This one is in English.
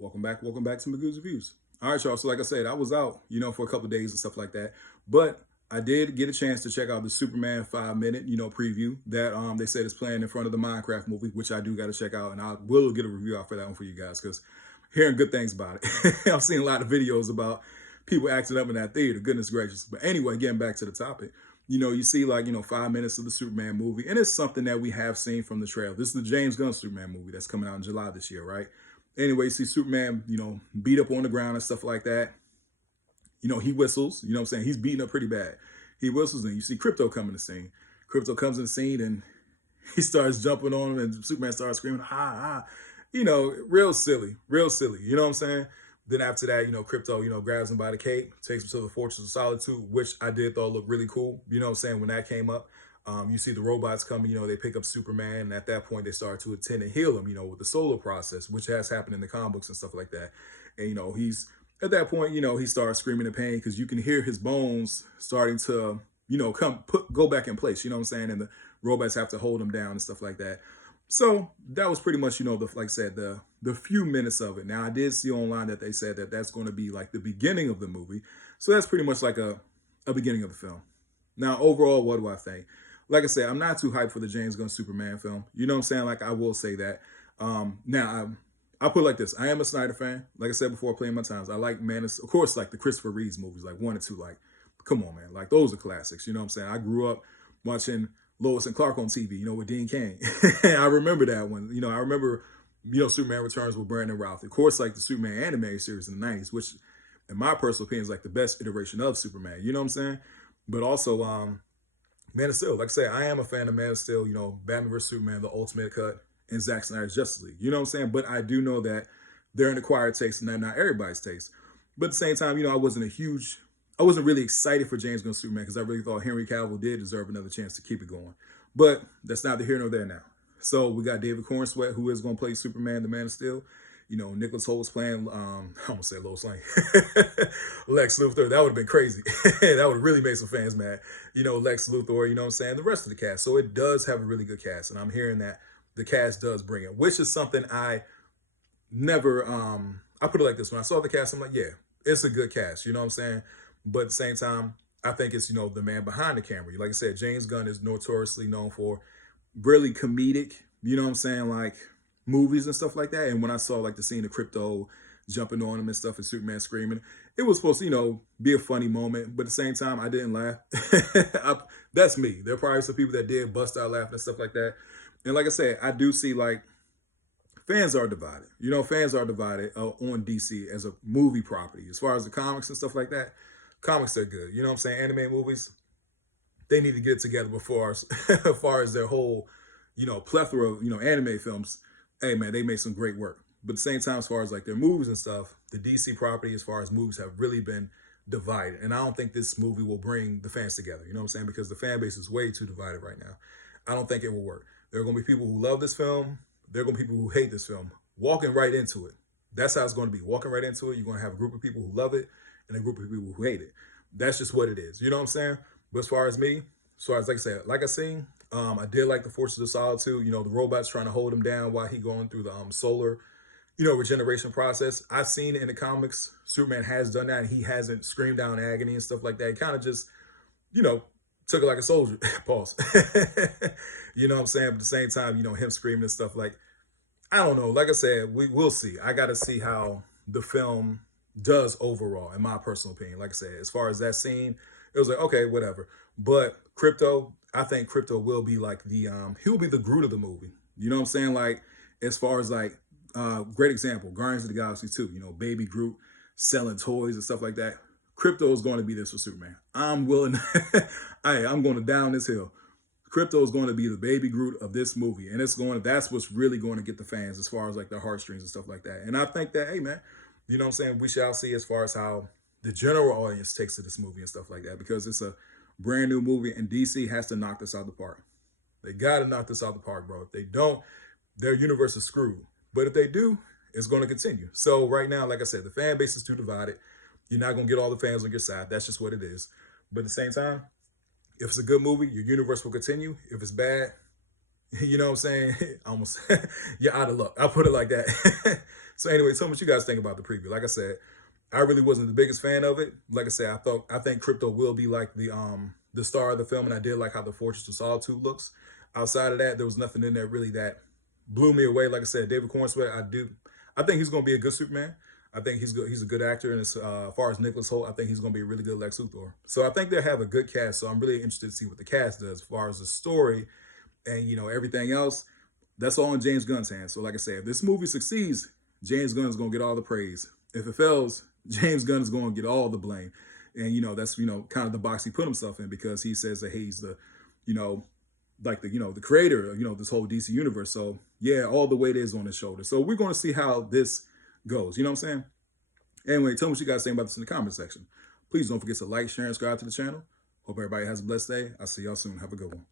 Welcome back to Magoo's Reviews. All right, y'all. So, like I said, I was out, for a couple of days and stuff like that. But I did get a chance to check out the Superman 5 minute, preview that they said is playing in front of the Minecraft movie, which I do got to check out, and I will get a review out for that one for you guys because hearing good things about it. I've seen a lot of videos about people acting up in that theater. Goodness gracious. But anyway, getting back to the topic, you see 5 minutes of the Superman movie, and it's something that we have seen from the trailer. This is the James Gunn Superman movie that's coming out in July this year, right? Anyway, you see Superman, beat up on the ground and stuff like that. He whistles, what I'm saying? He's beaten up pretty bad. He whistles and you see Krypto come in the scene. Krypto comes in the scene and he starts jumping on him and Superman starts screaming, ha, ha. Real silly, real silly. You know what I'm saying? Then after that, Krypto, grabs him by the cape, takes him to the Fortress of Solitude, which I did thought looked really cool. You know what I'm saying? When that came up, you see the robots coming, they pick up Superman, and at that point they start to attend and heal him, with the solar process, which has happened in the comic books and stuff like that. And, he's at that point, he starts screaming in pain because you can hear his bones starting to, go back in place, you know what I'm saying? And the robots have to hold him down and stuff like that. So that was pretty much, like I said, the few minutes of it. Now I did see online that they said that that's going to be like the beginning of the movie. So that's pretty much like a beginning of the film. Now, overall, what do I think? Like I said, I'm not too hyped for the James Gunn Superman film. You know what I'm saying? Like, I will say that. Now, I'll put it like this. I am a Snyder fan. Like I said before, playing my times. I like, man, of course, like the Christopher Reeves movies, like 1 and 2. Like, come on, man. Like, those are classics. You know what I'm saying? I grew up watching Lois and Clark on TV, with Dean Cain. I remember that one. I remember, Superman Returns with Brandon Routh. Of course, like the Superman animated series in the 90s, which, in my personal opinion, is like the best iteration of Superman. You know what I'm saying? But also, Man of Steel. Like I say, I am a fan of Man of Steel, Batman vs. Superman, the Ultimate Cut, and Zack Snyder's Justice League. You know what I'm saying? But I do know that they're an acquired taste and they're not everybody's taste. But at the same time, I wasn't really excited for James Gunn Superman because I really thought Henry Cavill did deserve another chance to keep it going. But that's neither here nor there now. So we got David Cornsweet, who is going to play Superman, the Man of Steel. Nicholas Holt's playing, I'm going to say Lois Lane, Lex Luthor. That would have been crazy. That would have really made some fans mad. Lex Luthor, you know what I'm saying? The rest of the cast. So it does have a really good cast. And I'm hearing that the cast does bring it, which is something I never, I put it like this. When I saw the cast, I'm like, yeah, it's a good cast. You know what I'm saying? But at the same time, I think it's, the man behind the camera. Like I said, James Gunn is notoriously known for really comedic, you know what I'm saying? Like, movies and stuff like that. And when I saw like the scene of Krypto jumping on him and stuff and Superman screaming, it was supposed to, be a funny moment. But at the same time, I didn't laugh. That's me. There are probably some people that did bust out laughing and stuff like that. And like I said, I do see like fans are divided. Fans are divided on DC as a movie property. As far as the comics and stuff like that, comics are good. You know what I'm saying? Anime movies, they need to get together before as far as their whole, plethora of, anime films. Hey man, they made some great work. But at the same time, as far as like their movies and stuff, the DC property, as far as movies, have really been divided. And I don't think this movie will bring the fans together. You know what I'm saying? Because the fan base is way too divided right now. I don't think it will work. There are going to be people who love this film. There are going to be people who hate this film. Walking right into it. That's how it's going to be. Walking right into it, you're going to have a group of people who love it and a group of people who hate it. That's just what it is. You know what I'm saying? But as far as me, as far as like I seen, I did like the Forces of Solitude. The robots trying to hold him down while he going through the solar, regeneration process. I've seen it in the comics. Superman has done that, and he hasn't screamed down agony and stuff like that. He kind of just, took it like a soldier. Pause. You know what I'm saying? But at the same time, him screaming and stuff like, I don't know. Like I said, we'll see. I got to see how the film does overall, in my personal opinion. Like I said, as far as that scene, it was like, okay, whatever. But Krypto, I think Krypto will be like he'll be the Groot of the movie. You know what I'm saying? Like, as far as like, great example, Guardians of the Galaxy 2, Baby Groot selling toys and stuff like that. Krypto is going to be this for Superman. I'm willing, I'm going to down this hill. Krypto is going to be the Baby Groot of this movie. And that's what's really going to get the fans as far as like their heartstrings and stuff like that. And I think that, hey man, you know what I'm saying? We shall see as far as how the general audience takes to this movie and stuff like that, because it's a brand new movie and DC has to knock this out the park. They got to knock this out the park, bro. If they don't, their universe is screwed. But if they do, it's going to continue. So right now, like I said, the fan base is too divided. You're not going to get all the fans on your side. That's just what it is. But at the same time, if it's a good movie, your universe will continue. If it's bad, you know what I'm saying? Almost, you're out of luck. I'll put it like that. So anyway, tell me what you guys think about the preview. Like I said, I really wasn't the biggest fan of it. Like I said, I think Crypto will be like the star of the film, and I did like how the Fortress of Solitude looks. Outside of that, there was nothing in there really that blew me away. Like I said, David Cornsweet, I think he's gonna be a good Superman. I think he's good. He's a good actor, and as far as Nicholas Hoult, I think he's gonna be a really good Lex Luthor. So I think they have a good cast. So I'm really interested to see what the cast does as far as the story and everything else. That's all in James Gunn's hands. So like I said, if this movie succeeds, James Gunn is gonna get all the praise. If it fails, James Gunn is going to get all the blame. And, that's, kind of the box he put himself in, because he says that he's the, like the creator of, this whole DC universe. So yeah, all the weight is on his shoulders. So we're going to see how this goes. You know what I'm saying? Anyway, tell me what you guys think about this in the comment section. Please don't forget to like, share, and subscribe to the channel. Hope everybody has a blessed day. I'll see y'all soon. Have a good one.